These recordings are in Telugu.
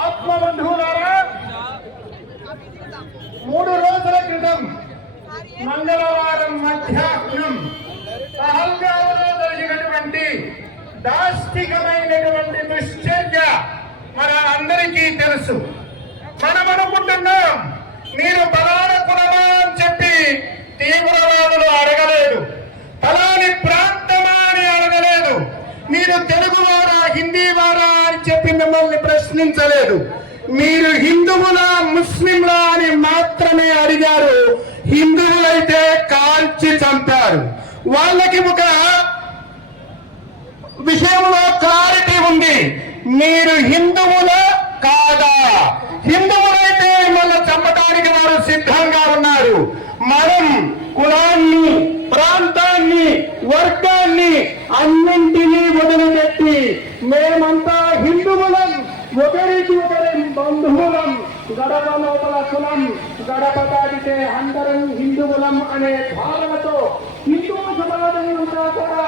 ఆత్మబంధువులారా మూడు రోజుల క్రితం మంగళవారం మధ్యాహ్నం పహల్గాములో జరిగినటువంటి దాష్టికమైనటువంటి దుశ్చర్య మన అందరికీ తెలుసు మనం అనుకుంటున్నాం మీరు బలాల కులమా అని చెప్పి తీవ్రవాదులు అడగలేదు ఫలాని ప్రాంతమా అని అడగలేదు మీరు తెలుగు వారా హిందీ వారా అని చెప్పి మిమ్మల్ని ప్రశ్నించలేదు మీరు హిందువులా ముస్లింలా అని మాత్రమే అడిగారు. హిందువులైతే కాల్చి చంపారు. వాళ్ళకి ఒక విషయంలో క్లారిటీ ఉంది. మీరు హిందువుల కాదా? హిందువులైతే మిమ్మల్ని చంపడానికి వారు సిద్ధంగా ఉన్నారు. మనం కులాన్ని ప్రాంతాన్ని వర్గాన్ని అన్నింటినీ వదిలిపెట్టి మేమంతా హిందువులం. ఒకరి బంధువులం గడప లోపల కులం గడప దాటితే అందరం హిందువులం అనే భావనతో హిందూ సమాజం ఉన్నా కూడా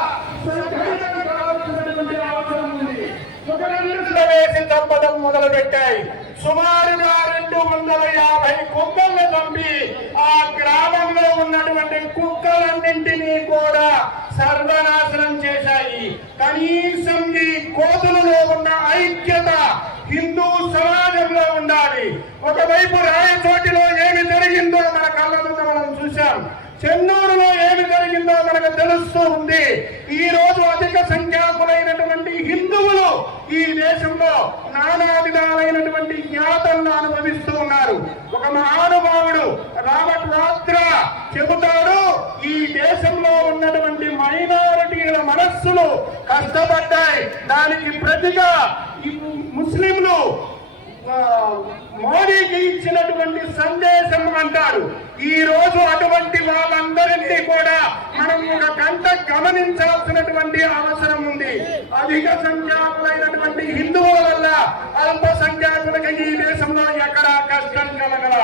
కావాల్సినటువంటి అవసరం ఉంది. ఒకరిని వేసి చంపడం మొదలు పెట్టాయి సుమారుగా రెండు వందల యాభై కుక్కల్ని చంపి ఆ గ్రామంలో ఉన్నటువంటి కుక్కలన్నింటినీ కూడా సర్వనాశనం చేశాయి. కనీసం ఒకవైపు రాయచోటిలో ఏమి జరిగిందో మన కళ్ళ ముందు మనం చూశాం. చెన్నూరులో ఏమి జరిగిందో మనకు తెలుస్తూ ఉంది. ఈ రోజు అధిక సంఖ్యాకులైనటువంటి హిందువులు ఈ దేశంలో నానా విధాలైనటువంటి జ్ఞాతలను అనుభవిస్తూ ఉన్నారు. ఒక మహానుభావుడు రాబర్ట్ వాత్రా చెబుతాడు ఈ దేశంలో ఉన్నటువంటి మైనారిటీల మనస్సులు కష్టపడ్డాయి. దానికి ప్రతిగా ఈ ముస్లింలు మోడీకి ఇచ్చినటువంటి సందేశం అంటారు. ఈ రోజు అటువంటి వాళ్ళందరినీ కూడా మనం ఒక గంట గమనించాల్సినటువంటి అవసరం ఉంది. అధిక సంఖ్యాకులైనటువంటి హిందువుల వల్ల అల్ప సంఖ్యాకులకు ఈ దేశంలో ఎక్కడ కష్టం కలగల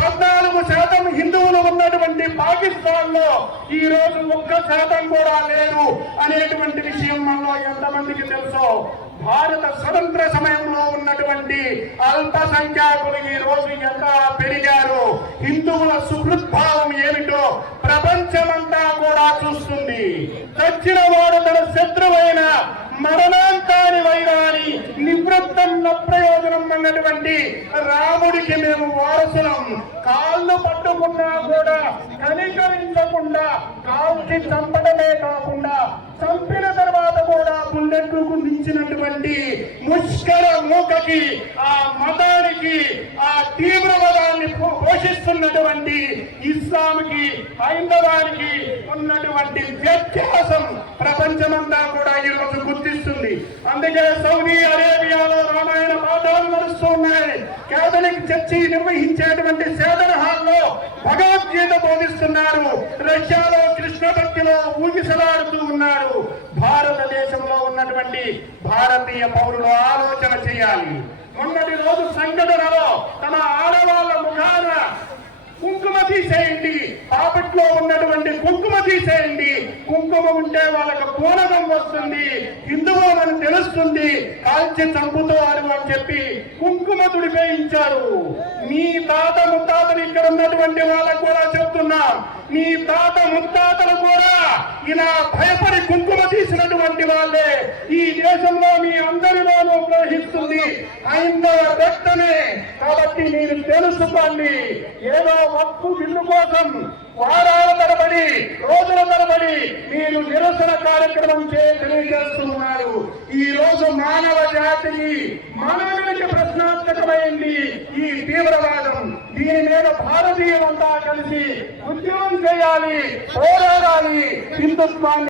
పద్నాలుగు శాతం హిందువులు ఉన్నటువంటి పాకిస్తాన్లో ఈ రోజు ఒక్క శాతం కూడా లేదు అనేటువంటి విషయం మనలో ఎంతమందికి తెలుసో? భారత స్వతంత్ర సమయంలో ఉన్నటువంటి అల్పసంఖ్యాకులు ఈ రోజు ఎంత పెరిగారు? హిందువుల సుహృద్భావం ఏమిటో ప్రపంచమంతా కూడా చూస్తుంది. చచ్చిన వాడు తన శత్రువైన మరణ నివృత్తం ప్రయోజనం అన్నటువంటి రాముడికి మేము వారసులం. కాళ్ళు పట్టుకున్నా కూడా కనికరించకుండా కాల్చి చంపడమే కాకుండా చంపిన తర్వాత కూడా బుల్లెట్లకు మించినటువంటి ముష్కర మూకకి ఆ మతానికి ఆ తీవ్రవాదాన్ని పోషిస్తున్నటువంటి ఇస్లాంకి హైందవానికి ఉన్నటువంటి వ్యత్యాసం చర్చి నిర్వహించేటువంటి సేదన హాల్లో భగవద్గీత బోధిస్తున్నారు. రష్యాలో కృష్ణ భక్తిలో ఊగిసలాడుతూ ఉన్నారు. భారతదేశంలో ఉన్నటువంటి భారతీయ పౌరులు ఆలోచన చేయాలి. మొన్నటి రోజు సంఘటనలో తమ ఆడవాళ్ళ ముఖాన కుంకుమ తీసేయండి. పాపట్లో ఉన్నటువంటి కుంకుమ తీసేయండి. కుంకుమ ఉంటే వాళ్ళకు పూనకం వస్తుంది. హిందువులని తెలుస్తుంది. కాల్చి చంపుతారు అని చెప్పి కుంకుమ తుడిపేయించారు. మీ తాత ముత్తాతలు ఇక్కడ ఉన్నటువంటి వాళ్ళకు కూడా చెప్తున్నా. మీ తాత ముత్తాతలు కూడా ఇలా భయపడి కుంకుమ తీసినటువంటి వాళ్ళే. ఈ దేశంలో మీ అందరిలోనూ ప్రవహిస్తుంది హైందవ రక్తమే కాబట్టి మీరు తెలుసుకోండి. ఏదో వక్కు బిల్లు కోసం వారాల తరబడి రోజుల తరబడి మీరు నిరసన కార్యక్రమం చే తెలియజేస్తున్నారు. ఈ రోజు మానవ జాతికి మానవునికి ప్రశ్నాత్మకమైంది ఈ తీవ్రవాదం. దీని మీద భారతీయులంతా కలిసి ఉద్యమం చేయాలి పోరాడాలి హిందుత్వాన్ని